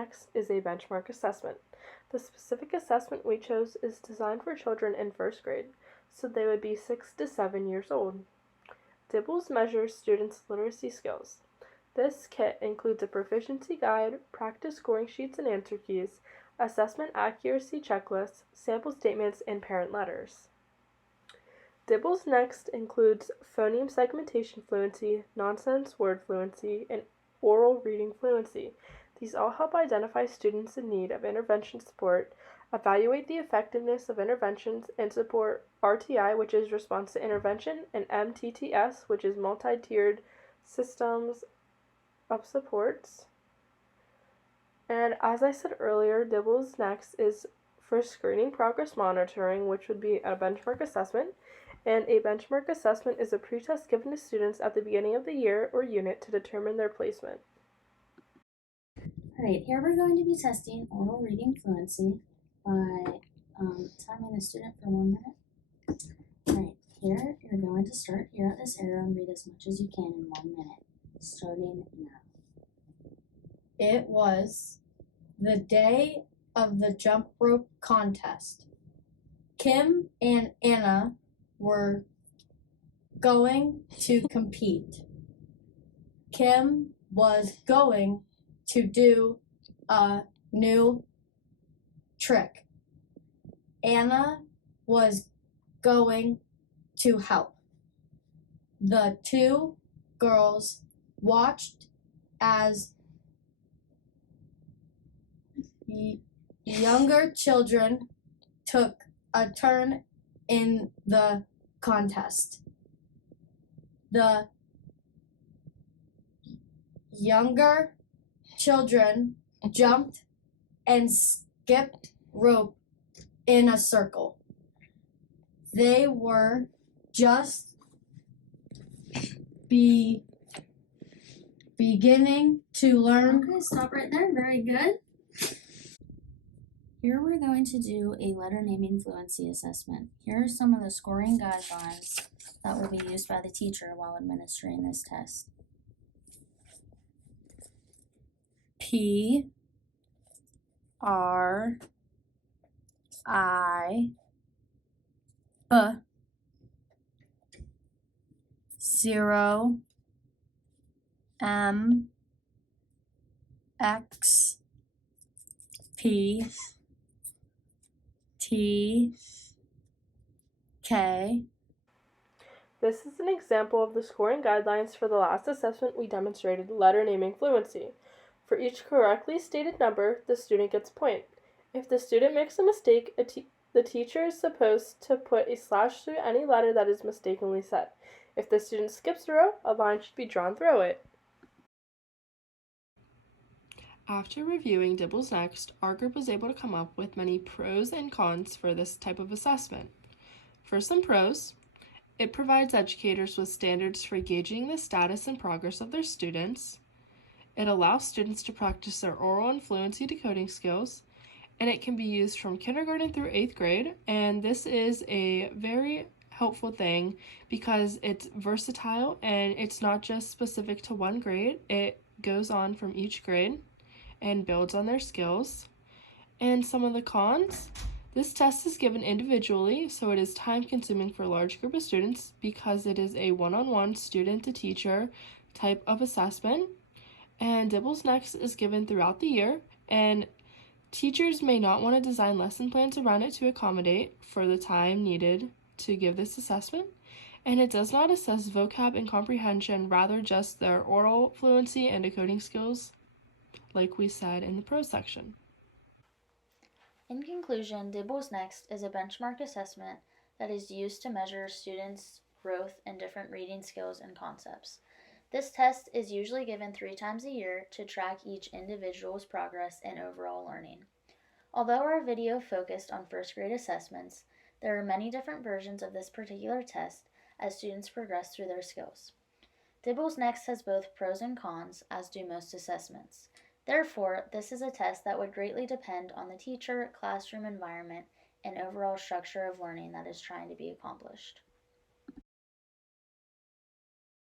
Next is a benchmark assessment. The specific assessment we chose is designed for children in first grade, so they would be 6 to 7 years old. Dibels measures students' literacy skills. This kit includes a proficiency guide, practice scoring sheets and answer keys, assessment accuracy checklists, sample statements, and parent letters. Dibels Next includes phoneme segmentation fluency, nonsense word fluency, and oral reading fluency. These all help identify students in need of intervention support, evaluate the effectiveness of interventions, and support RTI, which is response to intervention, and MTTS, which is multi-tiered systems of supports. And as I said earlier, Dibels Next is for screening progress monitoring, which would be a benchmark assessment. And a benchmark assessment is a pretest given to students at the beginning of the year or unit to determine their placement. Alright, here we're going to be testing oral reading fluency by timing the student for 1 minute. Alright, here you're going to start here at this arrow and read as much as you can in 1 minute, starting now. It was the day of the jump rope contest. Kim and Anna were going to compete. Kim was going to do a new trick. Anna was going to help. The two girls watched as younger children took a turn in the contest. The younger children jumped and skipped rope in a circle. They were just beginning to learn. Okay, stop right there. Very good. Here we're going to do a letter naming fluency assessment. Here are some of the scoring guidelines that will be used by the teacher while administering this test. P R I B 0 M X P T K. This is an example of the scoring guidelines for the last assessment we demonstrated letter naming fluency. For each correctly stated number, the student gets a point. If the student makes a mistake, the teacher is supposed to put a slash through any letter that is mistakenly said. If the student skips a row, a line should be drawn through it. After reviewing Dibels Next, our group was able to come up with many pros and cons for this type of assessment. For some pros, it provides educators with standards for gauging the status and progress of their students. It allows students to practice their oral and fluency decoding skills, and it can be used from kindergarten through 8th grade, and this is a very helpful thing because it's versatile and it's not just specific to one grade. It goes on from each grade and builds on their skills. And some of the cons: this test is given individually, so it is time consuming for a large group of students because it is a one-on-one student to teacher type of assessment. And Dibels Next is given throughout the year, and teachers may not want to design lesson plans around it to accommodate for the time needed to give this assessment. And it does not assess vocab and comprehension, rather just their oral fluency and decoding skills, like we said in the pros section. In conclusion, Dibels Next is a benchmark assessment that is used to measure students' growth in different reading skills and concepts. This test is usually given 3 times a year to track each individual's progress in overall learning. Although our video focused on first grade assessments, there are many different versions of this particular test as students progress through their skills. Dibels Next has both pros and cons, as do most assessments. Therefore, this is a test that would greatly depend on the teacher, classroom environment, and overall structure of learning that is trying to be accomplished.